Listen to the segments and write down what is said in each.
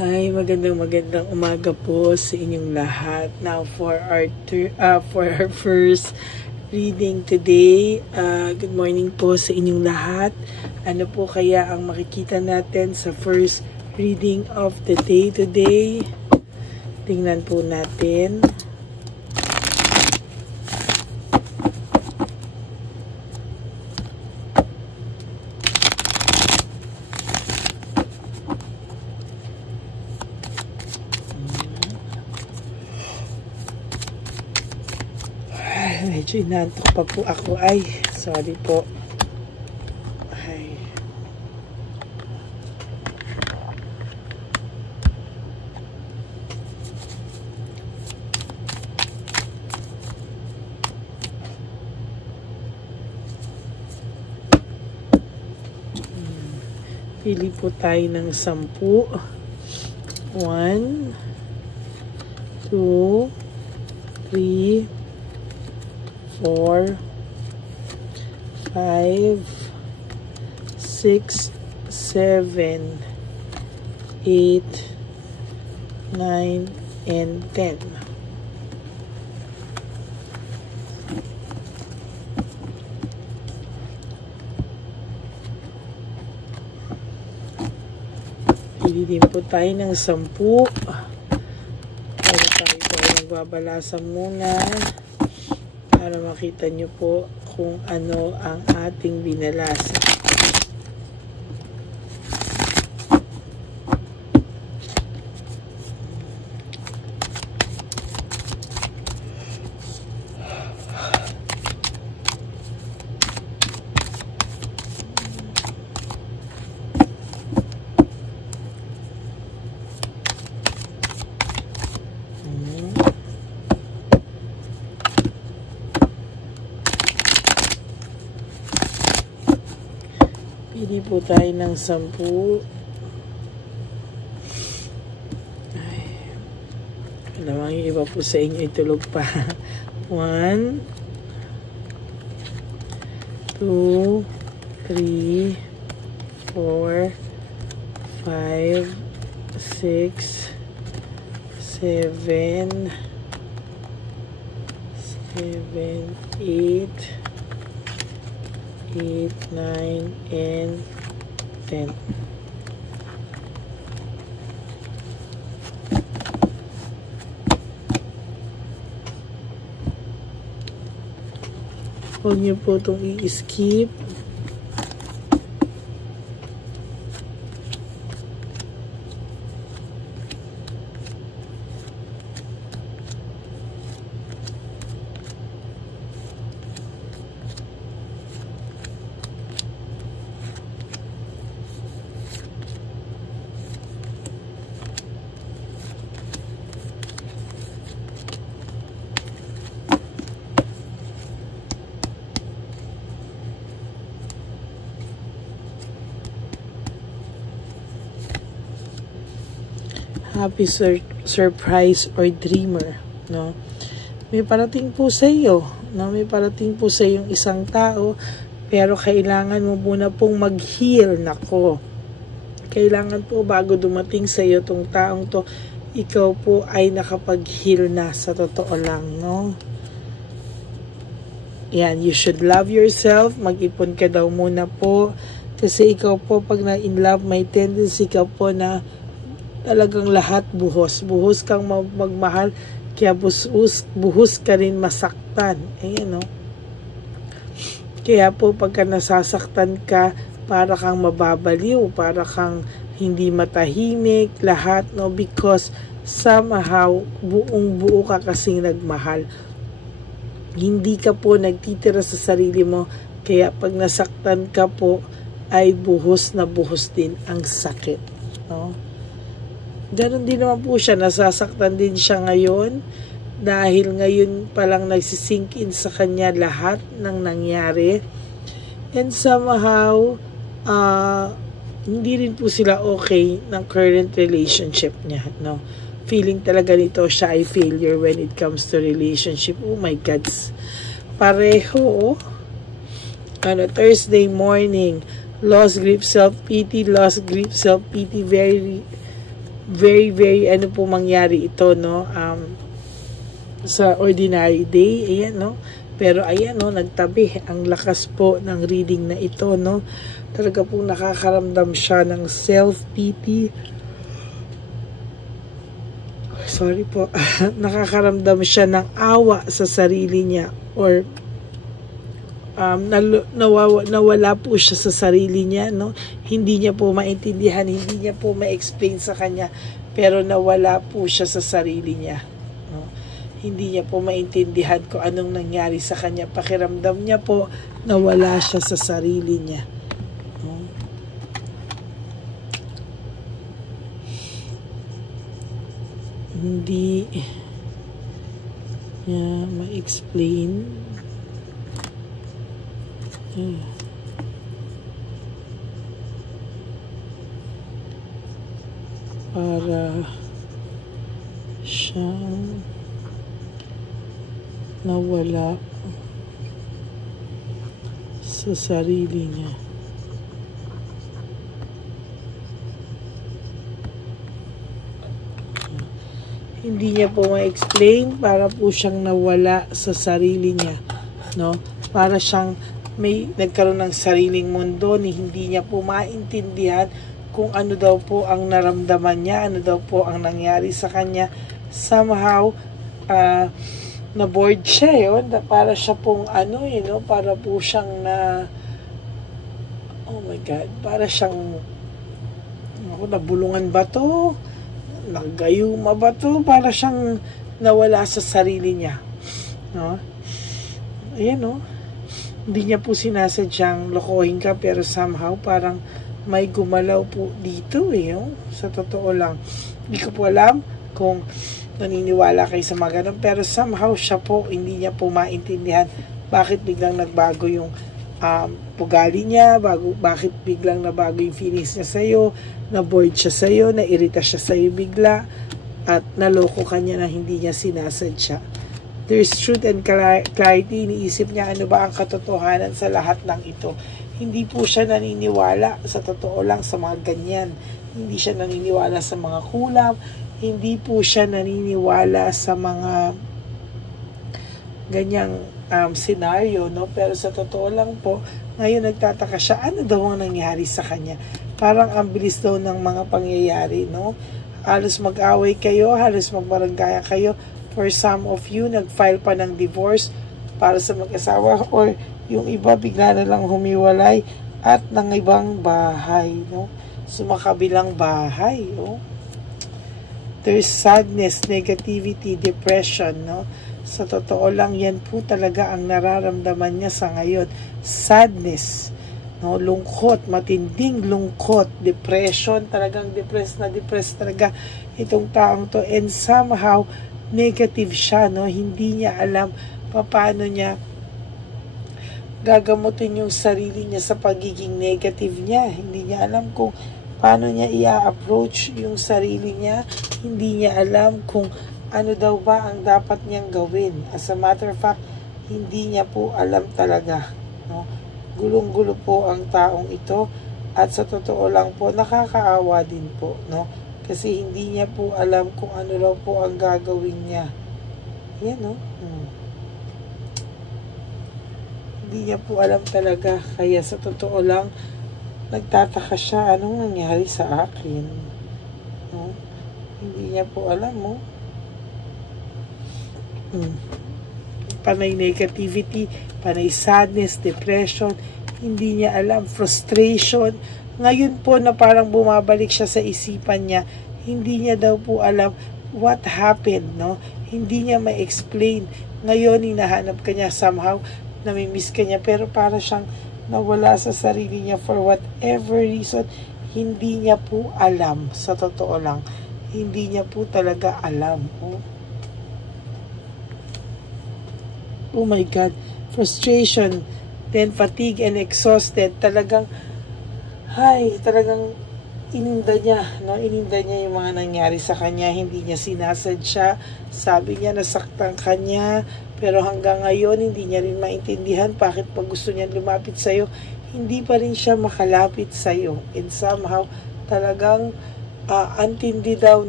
Hi, magandang umaga po sa inyong lahat. Now for our first reading today. Good morning po sa inyong lahat. Ano po kaya ang makikita natin sa first reading of the day today? Tingnan po natin. Medyo inantok pa po ako. Ay, sorry po. Ay. Pili po tayo ng 10. 1, 2, 3, 4, 5, 6, 7, 8, 9, and 10. Pili din po tayo ng 10. Pero tayo po ay nagbabalasa muna para makita nyo po kung ano ang ating binalasa. Pili po tayo ng 10. Ay, alam ang iba po sa inyo itulog pa. 1, 2, 3, 4, 5, 6, 7, 8, 9, and 10. Huwag niyo po itong i-skip. Happy surprise or dreamer, no? May parating po sa iyo, no? May parating po sa yung isang tao, pero kailangan mo muna pong mag-heal. Nako, kailangan po bago dumating sa iyo tong taong to, ikaw po ay nakapag-heal na, sa totoo lang, no? Yan, you should love yourself. Mag-ipon ka daw muna po, kasi ikaw po pag na-in love, may tendency ka po na talagang lahat buhos kang magmahal, kaya buhos ka rin masaktan. Ayan, no? Kaya po pagka nasasaktan ka, para kang mababaliw, para kang hindi matahimik, lahat, no? Because somehow buong buo ka kasing nagmahal, hindi ka po nagtitira sa sarili mo, kaya pag nasaktan ka po ay buhos na buhos din ang sakit, no? Ganon din naman po siya, nasasaktan din siya ngayon dahil ngayon palang nagsisink in sa kanya lahat ng nangyari, and somehow hindi rin po sila okay ng current relationship niya, no? Feeling talaga nito siya ay failure when it comes to relationship. Oh my God, pareho. Thursday morning, loss, grief, self-pity, loss, grief, self-pity, very very, very, ano po mangyari ito, no? Sa ordinary day, ayan, no? Pero ayan, no, nagtabi. Ang lakas po ng reading na ito, no? Talaga po nakakaramdam siya ng self-pity. Sorry po. Nakakaramdam siya ng awa sa sarili niya, or nawala po siya sa sarili niya, no? Hindi niya po maintindihan, hindi niya po ma-explain sa kanya, pero nawala po siya sa sarili niya, no? Hindi niya po maintindihan kung anong nangyari sa kanya. Pakiramdam niya po nawala siya sa sarili niya, no? Hindi niya ma-explain. Para siyang nawala sa sarili niya. Hindi niya po ma-explain, para po siyang nawala sa sarili niya, no? Para siyang may nagkaroon ng sariling mundo, ni hindi niya po maintindihan kung ano daw po ang naramdaman niya, ano daw po ang nangyari sa kanya. Somehow, na-bored siya, yun. Para siya pong ano, no? Para po siyang oh my God, para siyang, nabulungan ba to? Nagayuma ba to? Para siyang nawala sa sarili niya, no? Ayan, no? Hindi niya po sinasadyang lokohin ka, pero somehow parang may gumalaw po dito, no? Sa totoo lang, hindi ko po alam kung naniniwala kayo sa mga ganun, pero somehow siya po, hindi niya po maintindihan bakit biglang nagbago yung ugali niya, bakit biglang nabago yung feelings niya sa'yo, na-bored siya sa'yo, na-irita siya sa'yo bigla, at naloko ka niya na hindi niya sinasadya. There's truth and clarity. Iniisip niya ano ba ang katotohanan sa lahat ng ito. Hindi po siya naniniwala, sa totoo lang, sa mga ganyan. Hindi siya naniniwala sa mga kulam. Hindi po siya naniniwala sa mga ganyang scenario, no? Pero sa totoo lang po, ngayon nagtataka siya, ano daw ang nangyari sa kanya? Parang ang bilis daw ng mga pangyayari, no? Halos mag-away kayo, halos magbaranggayan kayo. For some of you, nag-file pa ng divorce para sa mag-asawa, or yung iba bigla na lang humiwalay at ng ibang bahay, no? Sumakabilang bahay, no? There's sadness, negativity, depression, no? Sa totoo lang, yan po talaga ang nararamdaman niya sa ngayon. Sadness, no? Lungkot, matinding lungkot, depression, talagang depressed talaga itong taong to, and somehow negative siya, no? Hindi niya alam paano niya gagamutin yung sarili niya sa pagiging negative niya. Hindi niya alam kung paano niya i-approach yung sarili niya. Hindi niya alam kung ano daw ba ang dapat niyang gawin. As a matter of fact, hindi niya po alam talaga, no? Gulong-gulo po ang taong ito, at sa totoo lang po, nakakaawa din po, no? Kasi hindi niya po alam kung ano raw po ang gagawin niya. Yan, no? Hindi niya po alam talaga. Kaya sa totoo lang, nagtataka siya, anong nangyari sa akin? No? Hindi niya po alam, mo. Panay negativity, panay sadness, depression, hindi niya alam, frustration. Ngayon po na parang bumabalik siya sa isipan niya, hindi niya daw po alam what happened, no? Hindi niya ma-explain. Ngayon, hinahanap ka niya somehow, namimiss ka niya, pero para siyang nawala sa sarili niya for whatever reason. Hindi niya po alam, sa totoo lang. Hindi niya po talaga alam. Oh my God. Frustration, then fatigue and exhausted. Talagang ininda niya, no? Ininda niya yung mga nangyari sa kanya, hindi niya sinasadya. Sabi niya, nasaktan kanya, pero hanggang ngayon, hindi niya rin maintindihan bakit pag gusto niya lumapit sa'yo, hindi pa rin siya makalapit sa'yo. And somehow, talagang antindi daw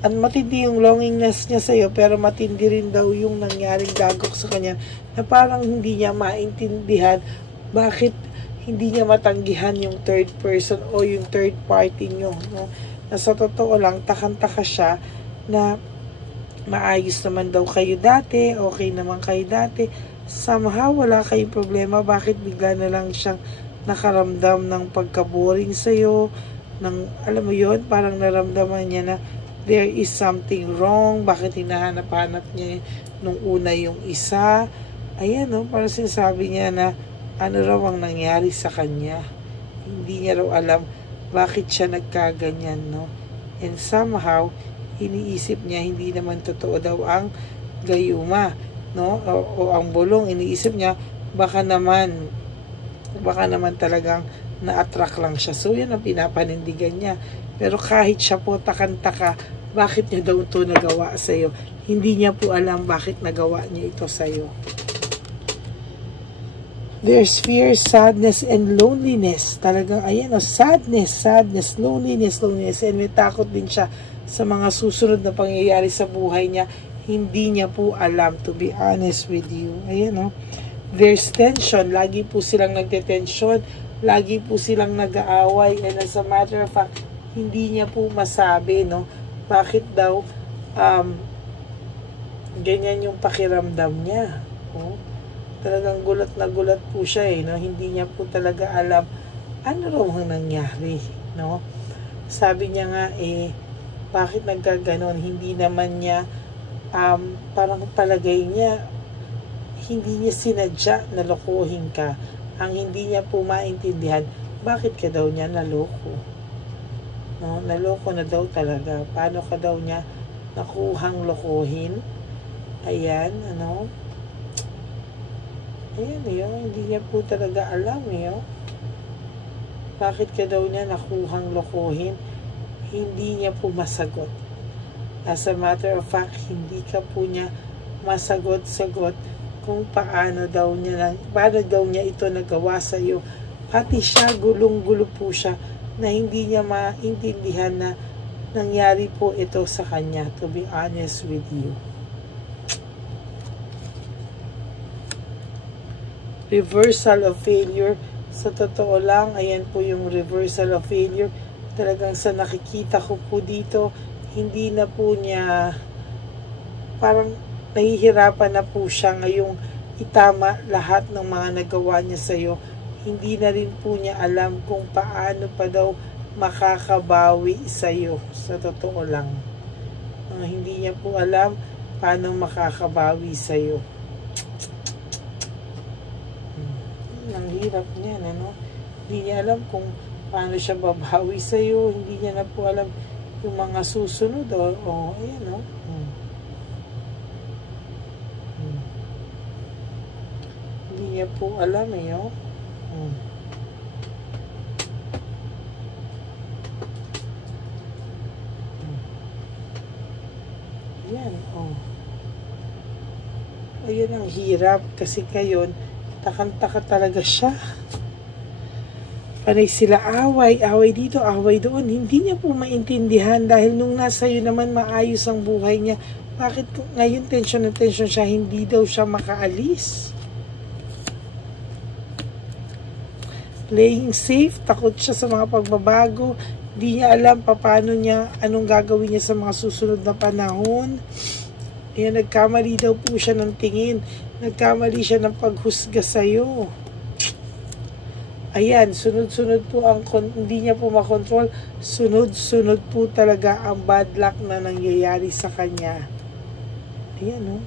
matindi yung longingness niya sa'yo, pero matindi rin daw yung nangyaring dagok sa kanya, na parang hindi niya maintindihan bakit hindi niya matanggihan yung third person o yung third party nyo, no? Na sa totoo lang, takang-taka siya na maayos naman daw kayo dati, okay naman kayo dati, somehow wala kayong problema, bakit bigla na lang siyang nakaramdam ng pagka-boring sa'yo, alam mo yon, parang naramdaman niya na there is something wrong, bakit hinahanap-hanap niya nung una yung isa. Ayan, no, parang sinasabi niya na ano raw ang nangyari sa kanya. Hindi niya raw alam bakit siya nagkaganyan, no? And somehow, iniisip niya hindi naman totoo daw ang gayuma, no? O ang bulong, iniisip niya baka naman talagang na-attract lang siya. So, yan ang pinapanindigan niya. Pero kahit siya po takang-taka, bakit niya daw ito nagawa sa'yo? Hindi niya po alam bakit nagawa niya ito sa'yo. There's fear, sadness, and loneliness. Talagang, ayan, sadness, loneliness. And may takot din siya sa mga susunod na pangyayari sa buhay niya. Hindi niya po alam, to be honest with you. Ayan, no? There's tension. Lagi po silang nagte-tension. Lagi po silang nag-aaway. And as a matter of fact, hindi niya po masabi, no? Bakit daw ganyan yung pakiramdam niya. No? Talagang gulat na gulat po siya, no? Hindi niya po talaga alam ano raw ang nangyari, no? Sabi niya nga, bakit nagkaganon? Hindi naman niya parang palagay niya hindi niya sinadya na lokohin ka. Ang hindi niya po maintindihan, bakit ka daw niya naloko? No, naloko na daw talaga. Paano ka daw niya nakuhang lokohin? Ayan, ano? Ayan, yun. Hindi niya po talaga alam, yun. Bakit ka daw niya nakuhang lokohin? Hindi niya po masagot. As a matter of fact, hindi ka po niya masagot-sagot kung paano daw niya ito nagawa sa iyo. Pati siya, gulong-gulo po siya na hindi niya maintindihan na nangyari po ito sa kanya, to be honest with you. Reversal of failure. Sa totoo lang, ayan po yung reversal of failure. Talagang sa nakikita ko po dito, hindi na po niya, parang nahihirapan na po siya ngayong itama lahat ng mga nagawa niya sa iyo. Hindi na rin po niya alam kung paano pa daw makakabawi sa iyo. Sa totoo lang. Hindi niya po alam paano makakabawi sa iyo. Ang hirap niya, ano? Hindi niya alam kung paano siya babawi sa iyo. Hindi niya na po alam yung mga susunod. Ayan, no? Hindi niya po alam, no? Ayan, Ayan ang hirap kasi ngayon, takang-taka talaga siya. Panay sila away dito, away doon. Hindi niya po maintindihan dahil nung nasa iyo naman maayos ang buhay niya. Bakit ngayon tension na tension siya, hindi daw siya makaalis? Playing safe, takot siya sa mga pagbabago. Hindi niya alam anong gagawin niya sa mga susunod na panahon. Ayan, nagkamali daw po siya ng tingin. Nagkamali siya ng paghusga sa'yo. Ayan, sunod-sunod po hindi niya po makontrol. Sunod-sunod po talaga ang bad luck na nangyayari sa kanya. Ayan, no?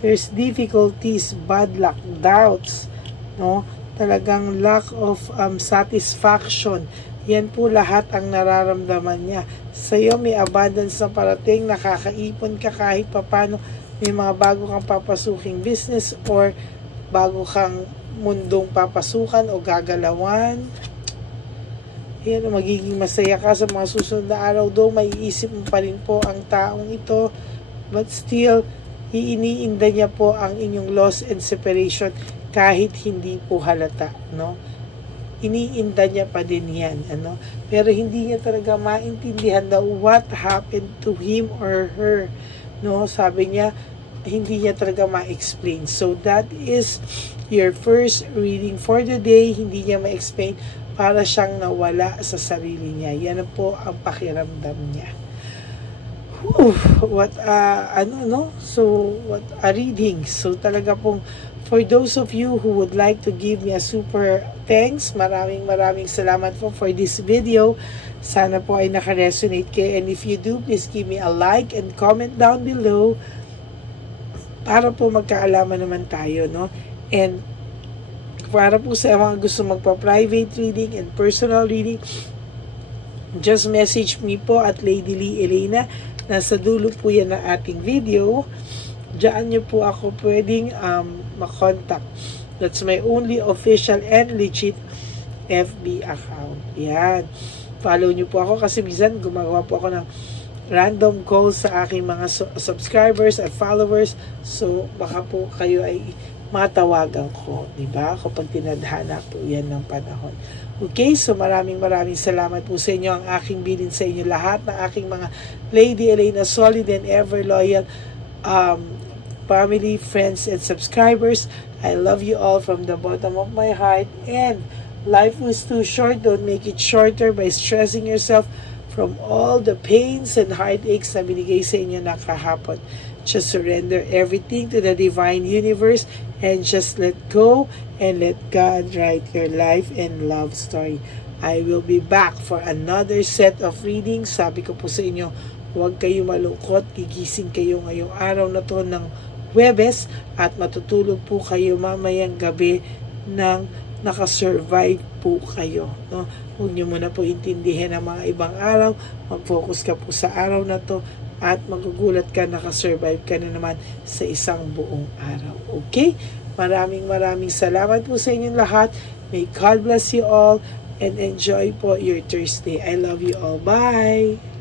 There's difficulties, bad luck, doubts, no? Talagang lack of satisfaction. Yan po lahat ang nararamdaman niya. Sa iyo may abundance na parating, nakakaipon ka kahit papano, may mga bago kang papasuking business or bago kang mundong papasukan o gagalawan. Yan, magiging masaya ka sa mga susunod na araw. Though may iisip mo pa rin po ang taong ito, but still, iniinda niya po ang inyong loss and separation kahit hindi po halata, no? iniinda niya pa din yan, ano? Pero hindi niya talaga maintindihan na what happened to him or her, no? Sabi niya, hindi niya talaga ma-explain. So that is your first reading for the day. Hindi niya ma-explain, para siyang nawala sa sarili niya. Yan po ang pakiramdam niya. What what a reading. So talaga pong, for those of you who would like to give me a super thanks, maraming salamat po for this video. Sana po ay naka-resonate kayo. And if you do, please give me a like and comment down below para po magkaalaman naman tayo, no? And para po sa mga gusto magpa-private reading and personal reading, just message me po at Lady Lee Elena. Nasa dulo po yan ng ating video. Diyan nyo po ako pwedeng makontak. That's my only official and legit FB account. Yan. Follow nyo po ako kasi minsan gumagawa po ako ng random calls sa aking mga subscribers at followers. So, baka po kayo ay matawagan ko, diba? Kapag tinadhana po yan ng panahon. Okay, so maraming salamat po sa inyo. Ang aking bilin sa inyo lahat ng aking mga Lady Elena solid and ever loyal family, friends, and subscribers. I love you all from the bottom of my heart. And life was too short. Don't make it shorter by stressing yourself from all the pains and heartaches na binigay sa inyo na kahapon. Just surrender everything to the divine universe and just let go and let God write your life and love story. I will be back for another set of readings. Sabi ko po sa inyo, huwag kayo malungkot. Gigising kayo ngayong araw na to ng Huwebes at matutulog po kayo mamayang gabi ng nakasurvive po kayo, no? Huwag nyo muna po intindihin ang mga ibang araw. Mag-focus ka po sa araw na to at magugulat ka, nakasurvive ka na naman sa isang buong araw. Okay? Maraming salamat po sa inyong lahat. May God bless you all and enjoy po your Thursday. I love you all. Bye!